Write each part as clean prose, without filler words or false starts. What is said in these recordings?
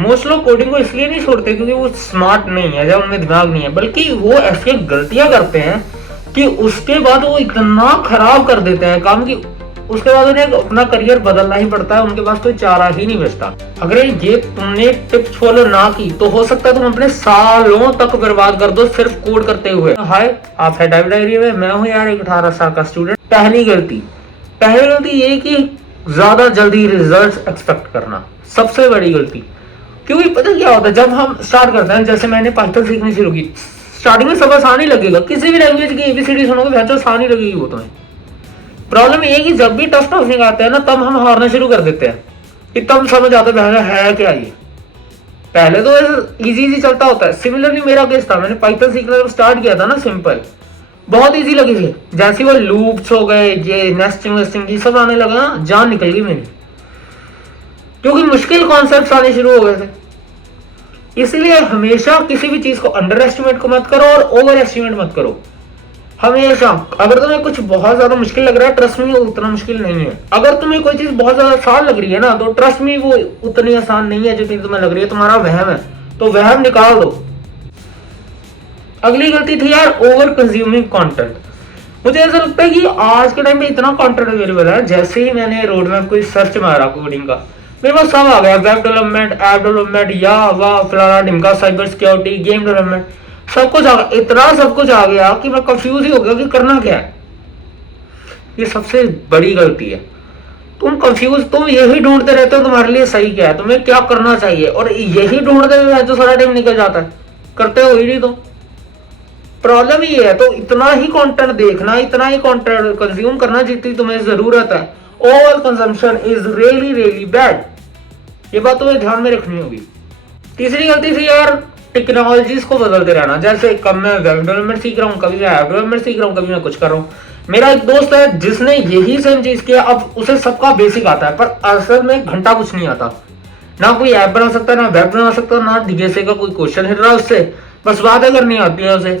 Most लोग coding को इसलिए नहीं छोड़ते क्योंकि वो स्मार्ट नहीं है या उनमें दिमाग नहीं है, बल्कि वो ऐसी गलतियां करते हैं कि उसके बाद वो इतना खराब कर देते हैं काम कि उसके बाद उन्हें अपना करियर बदलना ही पड़ता है, उनके पास कोई चारा ही नहीं बचता। अगर ये तुमने टिप्स फॉलो ना की तो हो सकता है तुम अपने सालों तक बर्बाद कर दो सिर्फ कोड करते हुए। हाय, आप है टाइप डायरी में, मैं हूँ यार एक 18 साल का स्टूडेंट। पहली गलती ये कि ज्यादा जल्दी रिजल्ट्स एक्सपेक्ट करना, सबसे बड़ी गलती। क्योंकि पता क्या होता है, जब हम स्टार्ट करते हैं, जैसे मैंने पाइथन सीखनी शुरू की, स्टार्टिंग में सब आसान ही लगेगा, किसी भी लैंग्वेज की एबीसीडी सुनोगे भैंचो आसान ही लगेगी वो तुम्हें। प्रॉब्लम ये है कि जब भी टफ टॉपिक आते हैं ना, तब हम हारना शुरू कर देते हैं कि तब समझ आता है क्या ये। पहले तो इजी चलता होता है। सिमिलरली मेरा केस था, मैंने पाइथन सीखना जब स्टार्ट किया था ना, सिंपल बहुत इजी लगी थी। जैसे वो लूप्स हो गए, ये नेस्टिंग वेस्टिंग ये सब आने लगा ना, जान निकल गई मेरी, क्योंकि मुश्किल कॉन्सेप्ट्स आने शुरू हो गए थे। इसलिए हमेशा किसी भी चीज को अंडर एस्टिमेट को मत करो और ओवर एस्टिमेट मत करो। हमेशा अगर तुम्हें कुछ बहुत ज्यादा मुश्किल लग रहा है, ट्रस्ट में उतना मुश्किल नहीं है। अगर तुम्हें कोई चीज बहुत ज्यादा आसान लग रही है ना, तो ट्रस्ट में वो उतनी आसान नहीं है जितनी तुम्हें लग रही है, तुम्हारा वहम है, तो वहम निकाल दो। अगली गलती थी यार, ओवर कंज्यूमिंग कंटेंट। मुझे ऐसा लगता है कि आज के टाइम पे इतना कंटेंट अवेलेबल है, जैसे ही मैंने रोड मैप कोई सर्च मारा कोडिंग का, मेरे पास सब आ गया। वेब डेवलपमेंट, ऐप डेवलपमेंट, या वाह फलाना ढिमका, साइबर सिक्योरिटी, गेम डेवलपमेंट, सब कुछ आ गया। इतना सब कुछ आ गया कि मैं कंफ्यूज ही हो गया कि करना क्या है। ये सबसे बड़ी गलती है। तुम यही ढूंढते रहते हो तुम्हारे लिए सही क्या है, तुम्हें क्या करना चाहिए, और यही ढूंढते हुए तो सारा टाइम निकल जाता है, करते हो ही नहीं। तो प्रॉब्लम ये है, तो इतना ही कंटेंट देखना, इतना ही कंटेंट कंज्यूम करना जितनी तुम्हें जरूरत है। Over consumption is really really bad. ये बात तुम्हें ध्यान में रखनी होगी। तीसरी गलती थी यार, टेक्नोलॉजीज को बदलते रहना। जैसे कब मैं वेब डेवलपमेंट सीख रहा हूँ, कभी मैं ऐप डेवलपमेंट सीख रहा हूँ, कभी मैं कुछ कर रहा हूँ। मेरा एक दोस्त है जिसने यही सेम चीज किया, अब उसे सबका बेसिक आता है, पर असल में घंटा कुछ नहीं आता। ना कोई ऐप बना सकता, ना वेब बना सकता, ना डीएसए का कोई क्वेश्चन हिट रहा उससे, बस बातें करनी आती है उसे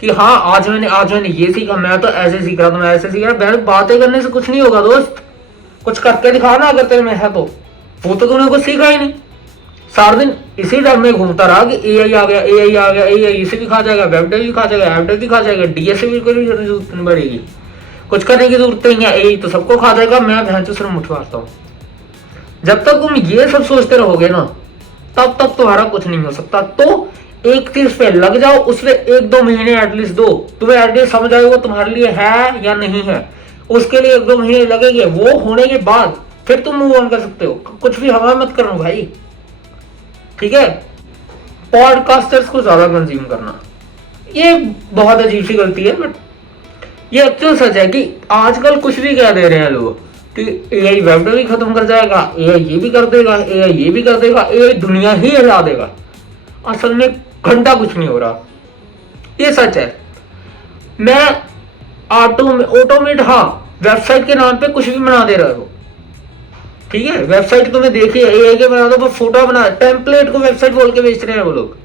कि हाँ आज मैंने ये सीखा, मैं तो ऐसे सीख रहा था, मैं ऐसे सीख रहा। बातें करने से कुछ नहीं होगा दोस्त, कुछ करके दिखाना अगर तेरे में है तो। वो तो तूने कुछ सीखा ही नहीं, सारा दिन इसी डर में घूमता रहा कि एआई आ गया, एआई आ गया, एआई इसे भी खा जाएगा, वेब डेव भी खा जाएगा, ऐप डेव भी खा जाएगा, डीएसए भी करने की जरूरत नहीं पड़ेगी, कुछ करने की जरूरत नहीं है, एआई तो सबको खा जाएगा, मैं भैंसों से मुठ मारता हूँ। जब तक तुम ये सब सोचते रहोगे ना, तब तक तुम्हारा कुछ नहीं हो सकता। तो एक चीज पे लग जाओ, उसमें 1-2 महीने एटलीस्ट दो, तुम्हें एटलीस्ट समझ आएगा तुम्हारे लिए है या नहीं है। उसके लिए 1-2 महीने लगेंगे, वो होने के बाद फिर तुम मूव ऑन कर सकते हो। कुछ भी हवा मत करो भाई, ठीक है। पॉडकास्टर्स को ज्यादा कंज्यूम करना, ये बहुत अजीब सी गलती है, बट ये एक्चुअल सच है कि आजकल कुछ भी कह दे रहे हैं लोग कि एआई वेब भी खत्म कर जाएगा, एआई ये भी कर देगा, एआई ये भी कर देगा, एआई दुनिया ही हिला देगा। असल में घंटा कुछ नहीं हो रहा, ये सच है। मैं ऑटोमेट, हाँ, वेबसाइट के नाम पे कुछ भी बना दे रहा हो, ठीक है। वेबसाइट तुमने देखी है, एआई के बना दो, फोटो बना, टेम्पलेट को वेबसाइट बोल के बेच रहे हैं वो लोग।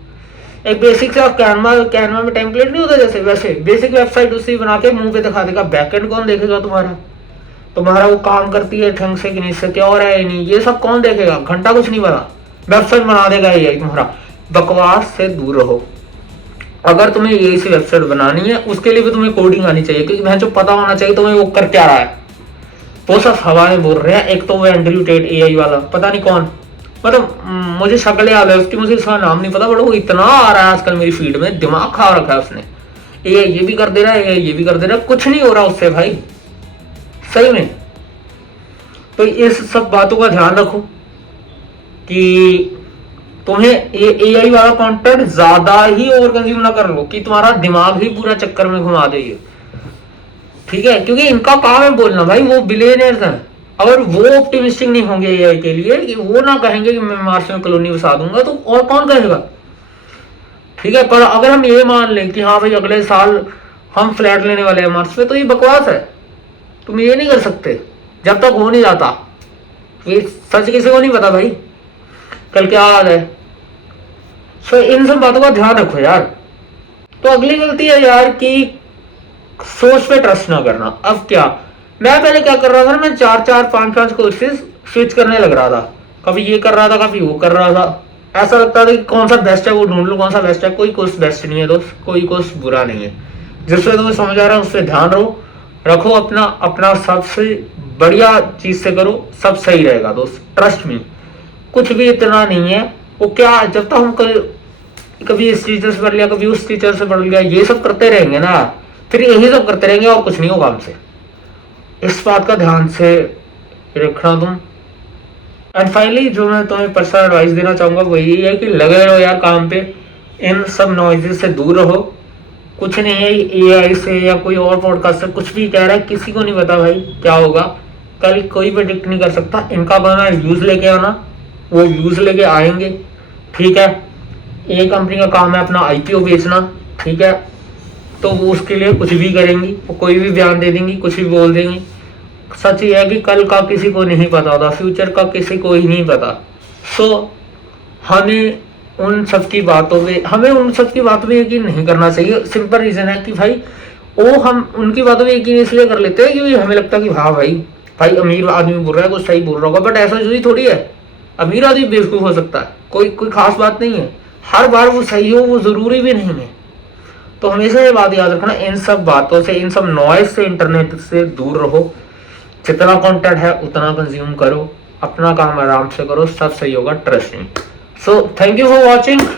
एक बेसिक से कैनवा में टेम्पलेट नहीं होता जैसे, वैसे बेसिक वेबसाइट उसी बना के मुंह पे दिखा देगा। बैकएंड कौन देखेगा तुम्हारा वो काम करती है ढंग से कि नहीं, सिक्योर है नहीं, ये सब कौन देखेगा। घंटा कुछ नहीं बना, वेबसाइट बना देगा एआई तुम्हारा। बकवास से दूर रहो। अगर तुम्हें एआई से वेबसाइट बनानी है, उसके लिए भी तुम्हें कोडिंग आनी चाहिए, क्योंकि मैं जो पता होना चाहिए तुम्हें वो कर क्या रहा है। वो सब हवा में बोल रहे हैं। एक तो वो एंड्रयू टेट एआई वाला, पता नहीं कौन, मतलब मुझे शक्ल याद है उसकी, मुझे इसका नाम नहीं पता, बट वो इतना आ रहा है आजकल मेरी फीड में, दिमाग खा रखा है उसने। एआई ये भी कर दे रहा है, एआई ये भी कर दे रहा है, कुछ नहीं हो रहा उससे भाई, सही में। तो इस सब बातों का ध्यान रखो कि तुम्हें एआई वाला कंटेंट ज्यादा ही ओवर कंज्यूम ना कर लो कि तुम्हारा दिमाग ही पूरा चक्कर में घुमा दे ये, ठीक है। क्योंकि इनका काम है बोलना भाई, वो बिलियनर्स हैं। अगर वो ऑप्टिमिस्टिक नहीं होंगे एआई के लिए कि वो ना कहेंगे कि मैं मार्स में कॉलोनी बसा दूंगा, तो और कौन कहेगा, ठीक है। पर अगर हम ये मान लें कि हाँ भाई अगले साल हम फ्लैट लेने वाले हैं मार्स पे, तो ये बकवास है। तुम ये नहीं कर सकते जब तक हो नहीं जाता। ये सच किसी को नहीं पता भाई कल क्या हाल है। सो इन सब बातों का ध्यान रखो यार। तो अगली गलती है यार कि सोच पे ट्रस्ट ना करना। अब क्या, मैं पहले क्या कर रहा था, मैं 4-4 5-5 कोर्सेज स्विच करने लग रहा था, कभी ये कर रहा था, कभी वो कर रहा था, ऐसा लगता था कि कौन सा बेस्ट है वो ढूंढ लो, कौन सा बेस्ट है। कोई कोर्स बेस्ट नहीं है दोस्त, कोई कोर्स बुरा नहीं है। जिससे तुम्हें समझ आ रहा है उससे ध्यान रखो, अपना अपना सबसे बढ़िया चीज से करो, सब सही रहेगा दोस्त, ट्रस्ट मी। कुछ भी इतना नहीं है वो, क्या जब तक हम कभी इस टीचर से पढ़ लिया, कभी उस टीचर से पढ़ लिया, ये सब करते रहेंगे ना, फिर यही सब करते रहेंगे और कुछ नहीं होगा हमसे। इस बात का ध्यान से रखना तुम। एंड फाइनली जो मैं तुम्हें पर्सनल एडवाइस देना चाहूंगा वो यही है कि लगे रहो यार काम पे, इन सब नॉइजेस से दूर रहो। कुछ नहीं है एआई से या कोई और पॉडकास्ट से कुछ भी कह रहा है, किसी को नहीं पता भाई क्या होगा कल, कोई प्रेडिक्ट नहीं कर सकता। इनका बना व्यूज लेके आना, वो व्यूज लेके आएंगे, ठीक है। एक कंपनी का काम है अपना आईपीओ बेचना, ठीक है, तो वो उसके लिए कुछ भी करेंगी, वो कोई भी बयान दे देंगी, कुछ भी बोल देंगी। सच ये है कि कल का किसी को नहीं पता होता, फ्यूचर का किसी को ही नहीं पता। सो हमें उन सब की बातों में यकीन नहीं करना चाहिए। सिंपल रीजन है कि भाई वो हम उनकी बातों में यकीन इसलिए कर लेते हैं क्योंकि हमें लगता है कि हाँ भाई अमीर आदमी बोल रहा है, कुछ सही बोल रहा होगा। बट ऐसा जरूरी थोड़ी है, अमीर आदमी बेवकूफ हो सकता है, कोई खास बात नहीं है। हर बार वो सही हो वो जरूरी भी नहीं है। तो हमेशा ये बात याद रखना, इन सब बातों से, इन सब नॉइज से, इंटरनेट से दूर रहो। जितना कंटेंट है उतना कंज्यूम करो, अपना काम आराम से करो, सब सही होगा, trust me. So thank you for watching.